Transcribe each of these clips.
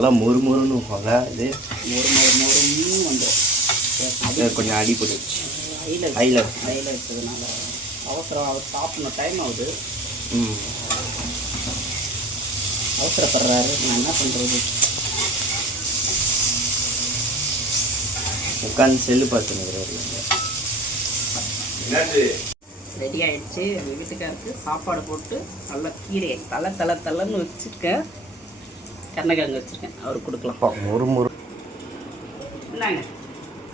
நல்லா மொறுமொறுன்னு போல இது மொறுமொறுன்னு வந்துடும். கொஞ்சம் அடி போட்டுச்சு. ஐயில் இருக்கிறதுனால அவசரம். அவர் சாப்பிடணும், டைம் ஆகுது. அவசரப்படுறாரு. நான் என்ன பண்ணுறது? உட்காந்து செல்லு பார்த்துன்னு ரெடி ஆகிடுச்சு. எங்கள் வீட்டுக்காருக்கு சாப்பாடு போட்டு நல்லா கீரையை தலைன்னு வச்சுருக்கேன். கருணக்கிழங்கு வச்சுருக்கேன், அவருக்கு கொடுக்கலாம். மொறு என்னங்க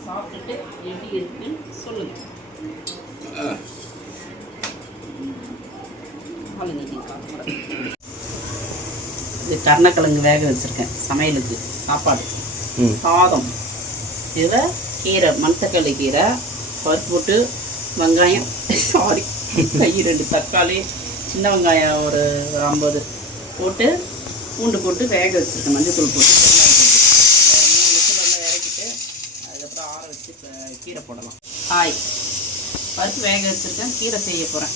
சாப்பிட்டுட்டு எப்படி இருக்குன்னு சொல்லுங்கள். இது கருணக்கிழங்கு வேக வச்சுருக்கேன் சமையலுக்கு. சாப்பாடு, சாதம், இதில் கீரை, மணத்தக்காளி கீரை, பருப்பு போட்டு, வெங்காயம், சாரி 2 தக்காளி, சின்ன வெங்காயம் ஒரு 50 போட்டு, பூண்டு போட்டு வேக வச்சுருக்கேன். மஞ்சள் தூள் போட்டு 3 விசில் நல்லா இறக்கிட்டு அதுக்கப்புறம் ஆற வச்சு கீரை போடலாம். பருப்பு வேக வச்சுருக்கேன், கீரை செய்ய போகிறேன்.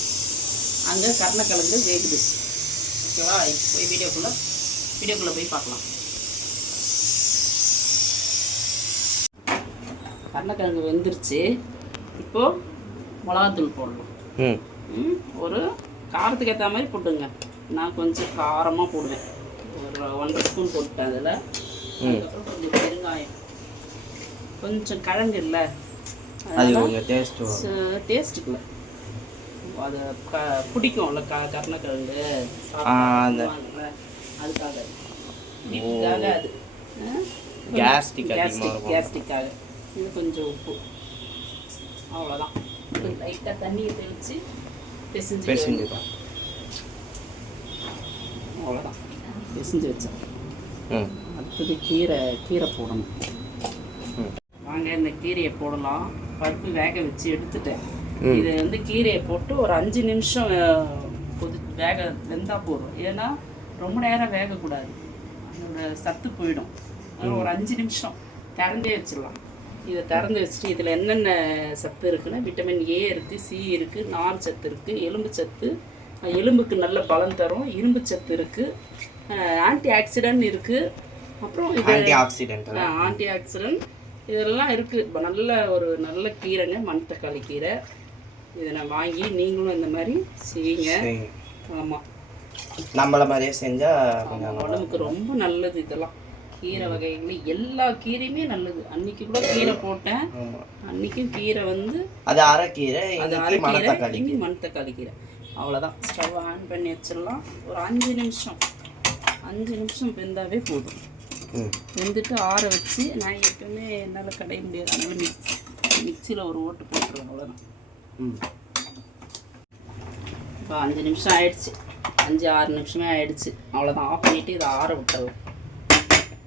அங்கே கருணக்கிழங்கு வேகுது. ஓகேவா? போய் வீடியோக்குள்ளே போய் பார்க்கலாம். கருணக்கிழங்கு வெந்துருச்சு. இப்போது மிளகாத்தூள் போடலாம். ஒரு காரத்துக்கு ஏற்ற மாதிரி போட்டுங்க. நான் கொஞ்சம் காரமாக போடுவேன். ஒரு 1 ஸ்பூன் போட்டேன். அதில் அதுக்கப்புறம் கொஞ்சம் பெருங்காயம், கொஞ்சம் கிழங்கு இல்லை, டேஸ்ட்டுக்குள்ள அது பிடிக்கும்ல கருணக்கிழங்கு அதுக்காக, அது கேஸ்டிக்காக. இது கொஞ்சம் உப்பு, அவ்வளோதான். லைட்டாக தண்ணியை தெளித்து பிசைஞ்சுக்கலாம். அவ்வளோதான், பிசைஞ்சு வச்சேன். அடுத்தது கீரை போடணும். வாங்க இந்த கீரையை போடலாம். பருப்பு வேக வச்சு எடுத்துட்டேன். இது கீரையை போட்டு ஒரு 5 நிமிஷம் வெந்தால் போதும். ஏன்னா ரொம்ப நேரம் வேகக்கூடாது, அதோட சத்து போயிடும். ஒரு 5 நிமிஷம் திறந்தே வச்சிடலாம். இதை திறந்து வச்சுட்டு இதில் என்னென்ன சத்து இருக்குன்னா, விட்டமின் ஏ இருக்குது, சி இருக்குது, நார் சத்து இருக்குது, எலும்பு சத்து, எலும்புக்கு நல்ல பலம் தரும், இரும்பு சத்து இருக்குது, ஆன்டி ஆக்சிடென்ட் இருக்குது. அப்புறம் ஆன்டி ஆக்சிடென்ட் இதெல்லாம் இருக்குது. நல்ல கீரைங்க, மணத்தக்காளி கீரை. இதை நான் வாங்கி நீங்களும் இந்த மாதிரி செய்யுங்க. ஆமாம், நம்மள மாதிரியே செஞ்சால் உடம்புக்கு ரொம்ப நல்லது. இதெல்லாம் கீரை வகைகள் எல்லா கீரையுமே நல்லது. அன்னைக்கு கூட கீரை போட்டேன். அன்னைக்கும் கீரை அது அரைக்கீரை, மணத்தக்காளி கீரை. அவ்வளோதான். ஸ்டவ் ஆன் பண்ணி வச்சிடலாம். ஒரு 5 நிமிஷம் வெந்தாவே போதும். வெந்துட்டு ஆற வச்சு, நான் எப்பவுமே என்னால் கடைய முடியாது, அதனால மிக்சியில் ஒரு ஓட்டு போட்டுருவேன். அவ்வளோதான். இப்போ 5 நிமிஷம் ஆயிடுச்சு, 5-6 நிமிஷமே ஆயிடுச்சு. அவ்வளோதான். ஆஃப் பண்ணிவிட்டு இதை ஆற விட்டுருவேன்.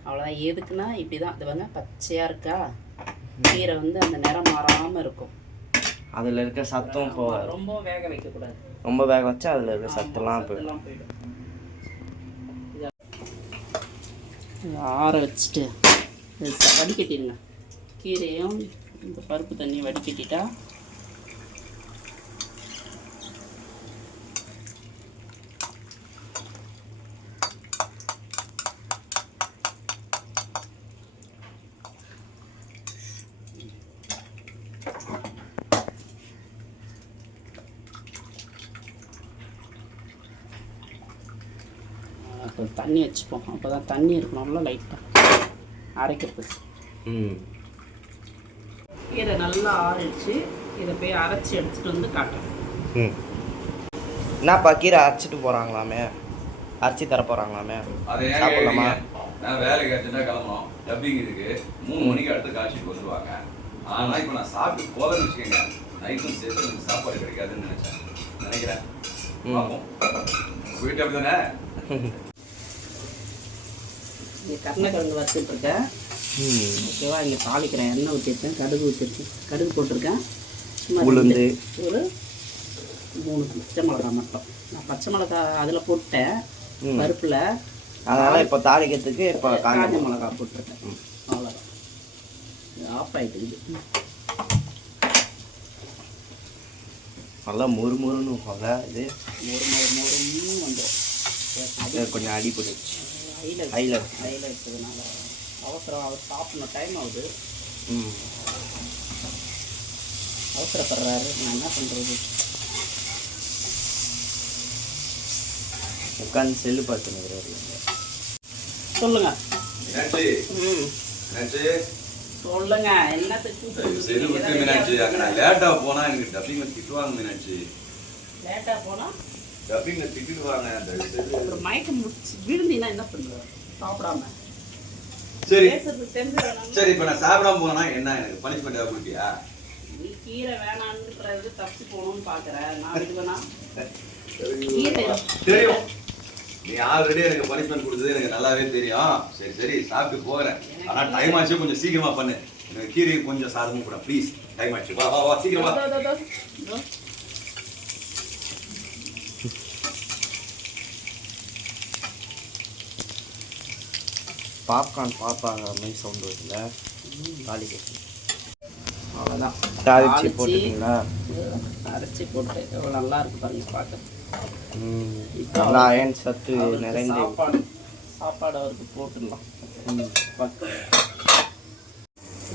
அவ்வளோதான். எதுக்குன்னா இப்படி தான். இது பச்சையாக இருக்கா, கீரை அந்த நிறம் மாறாமல் இருக்கும். அதில் இருக்க சத்தம் ரொம்ப வேக வைக்கக்கூடாது. ரொம்ப வேக வச்சா அதில் இருக்க சத்தெல்லாம் போயிடும். ஆற வச்சுட்டு வடிகட்டிடுங்க. கீரையும் இந்த பருப்பு தண்ணியை வடிகட்டிட்டா தண்ணி வச்சுப்போம். அப்போ தான் தண்ணி இருக்கணும்ல லைட்டாக அரைக்கிறதுக்கு. கீரை நல்லா ஆறிடுச்சு. இதை போய் அரைச்சி எடுத்துகிட்டு காட்டுறேன். என்னப்பா கீரை அரைச்சிட்டு போகிறாங்களாமே, அரைச்சி தர போகிறாங்களாமே, சாப்பிடலாமா? நான் வேலைக்கு அர்ஜென்ட்டாக கிளம்பணும். டப்பிங் இதுக்கு 3 மணிக்கு அடுத்து காய்ச்சிட்டு வந்துடுவாங்க. ஆனால் இப்போ நான் சாப்பிட்டு போகிறேன்னு வச்சுக்கோங்க, நைட்டும் சேர்த்து எனக்கு சாப்பாடு கிடைக்காதுன்னு நினைக்கிறேன். பார்ப்போம். போயிட்டு அப்படி தானே. இங்கே கருணக்கிழங்கு வறுத்துட்ருக்கேன். ஓகேவா? இங்கே தாளிக்கிறேன். எண்ணெய் ஊற்றிருக்கேன், கடுகு போட்டிருக்கேன். உளுந்து ஒரு 3 பச்சை மிளகா மட்டும். நான் பச்சை மிளகா அதில் போட்டேன் பருப்பில். அதனால் இப்போ தாளிக்கிறதுக்கு இப்போ காஞ்ச மிளகா போட்டிருக்கேன். அவ்வளோதான். ஆஃப் ஆகிட்டு நல்லா மொறுமொறுன்னு போல. இது மொறுன்னு வந்துடும். கொஞ்சம் அடி போட்டுச்சு. ஹையில் எடுத்ததுனால அவசரம். அவர் சாப்பிடணும், டைம் ஆகுது. அவசரப்படுறாரு, நான் என்ன பண்ணுறது? உட்காந்து செல்லு பார்த்துன்னு சொல்லுங்க. மீனாட்சி, மீனாட்சி, சொல்லுங்க. என்னத்துக்கு சரி விட்டு மீனாட்சி, அங்கே நான் லேட்டாக போனால் எனக்கு டப்பிங்க திட்டுவாங்க மீனாட்சி. லேட்டாக போனால் டப்பிங்க திட்டுவாங்க. ஒரு மயக்கம் முடிச்சு விழுந்தீங்கன்னா என்ன பண்ணுவேன்? சாப்பிடாம சரி பேசுறது தெரிஞ்சு. சரி, இப்போ நான் சாப்பிடாம போனா என்ன எனக்கு பனிஷ்மெண்ட் ஏதாவது கொடுப்பியா? நீ கீரை வேணான்றது தப்பிச்சு போகணும்னு பார்க்குறேன். நான் விடுவேனா? கீரை தெரியும், நீ ஆல்ரெடி எனக்கு பனிஷ்மெண்ட் கொடுத்தது எனக்கு நல்லாவே தெரியும். சரி சரி, சாப்பிட்டு போகிறேன். ஆனால் டைம் ஆச்சு, கொஞ்சம் சீக்கிரமா பண்ணு. எனக்கு கீரை கொஞ்சம் சாதமும் கூட ப்ளீஸ். டைம் ஆச்சு, வா வா வா, சீக்கிரமா. பாப்கார்ன் பாப்பாங்கிற மாதிரி சவுண்டு வருதுல்ல, தாலி கட்டி. அவ்வளோதான். தாளிச்சு போட்டுட்டீங்களா? அரைச்சி போட்டு எவ்வளோ நல்லா இருக்கு பாருங்க பார்க்க. நல்லா அயன் சத்து நிறைந்த சாப்பாடு அவருக்கு போட்டுடலாம்.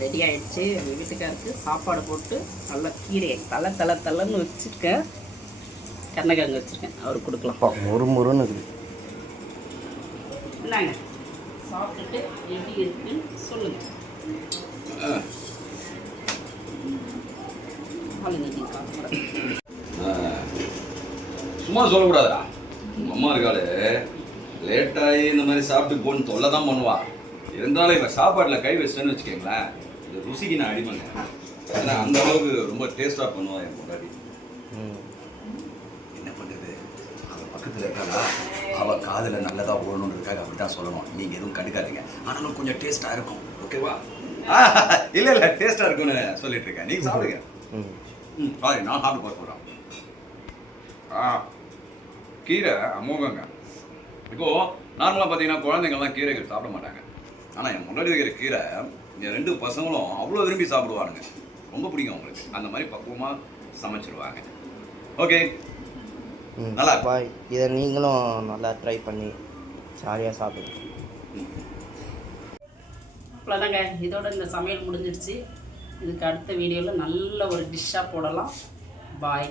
ரெடி ஆயிடுச்சு. எங்கள் வீட்டுக்காருக்கு சாப்பாடு போட்டு நல்லா கீரையை தலைன்னு வச்சுருக்கேன். கருணக்கிழங்கு வச்சுருக்கேன், அவருக்கு கொடுக்கலாம். முறுமுறுன்னு இருக்குது. இந்தாங்க, சாப்பிட்டுட்டு எப்படி இருக்குன்னு சொல்லுங்கள். சும்மா சொல்லக்கூடாதா? உங்கள் அம்மா இருக்காளே, லேட்டாகி இந்த மாதிரி சாப்பிட்டு போன்னு தொல்லை தான் பண்ணுவா. இருந்தாலும் இப்போ சாப்பாட்டில் கை வச்சேன்னு வச்சுக்கோங்களேன், இந்த ருசிக்கு நான் அடிமைங்க. ஏன்னா அந்த அளவுக்கு ரொம்ப டேஸ்ட்டாக பண்ணுவான் என் பொண்டாட்டி. என்ன பண்ணுறது, அவள் பக்கத்தில் இருக்காளா, அவள் காதில் நல்லதாக ஓடணுன்றதுக்காக அப்படி தான் சொல்லணும். நீங்கள் எதுவும் கண்டுக்காதீங்க, ஆனாலும் கொஞ்சம் டேஸ்ட்டாக இருக்கும். ஓகேவா? இல்லை இல்லை, டேஸ்ட்டாக இருக்கும்னு சொல்லிட்டு இருக்கேன். நீங்கள் சாப்பிடுங்க. சாரி, நான் சாப்பிட்டு போகிறேன். கீரை அமோகங்க. இப்போது நார்மலாக பார்த்தீங்கன்னா குழந்தைங்கள்லாம் கீரைகள் சாப்பிட மாட்டாங்க. ஆனால் என் முன்னாடி வைக்கிற கீரை என் 2 பசங்களும் அவ்வளோ விரும்பி சாப்பிடுவானுங்க. ரொம்ப பிடிக்கும் அவங்களுக்கு. அந்த மாதிரி பக்குவமாக சமைச்சிடுவாங்க. ஓகே, நல்லா பாய். இதை நீங்களும் நல்லா ட்ரை பண்ணி ஜாலியாக சாப்பிடுங்க. அவ்வளோதாங்க, இதோட இந்த சமையல் முடிஞ்சிடுச்சு. இதுக்கு அடுத்த வீடியோவில் நல்ல ஒரு டிஷ்ஷாக போடலாம். பாய்.